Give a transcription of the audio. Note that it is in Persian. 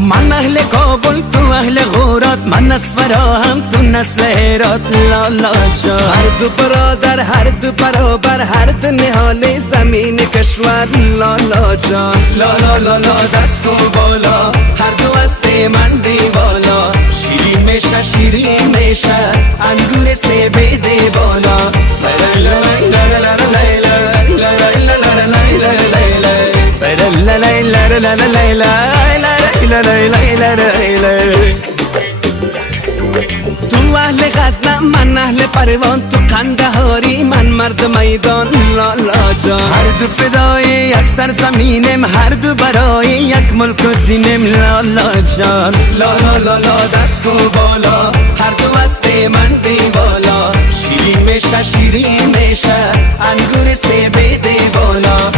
من اهل کابل تو اهل غورات، من از فراهم تو نسل هرات. لالا جان هر دو برادر هر دو برابر، هر دو نهال زمین کشور. لالا جان لالا لالا دستو بالا، هر دو هست من دیوالا. شیرین میشه شیرین میشه انگور سه بده بالا. تو اهل غزنم من اهل پروان، تو قندهاری من مرد میدان. لالا جان هر دو فدای یک سرزمینم، هر دو برای یک ملک و دینم. لالا جان لالا لالا دستو بالا، هر دو هست من دیوالا. شیرین میشه شیرین میشه انگور سه بده بالا.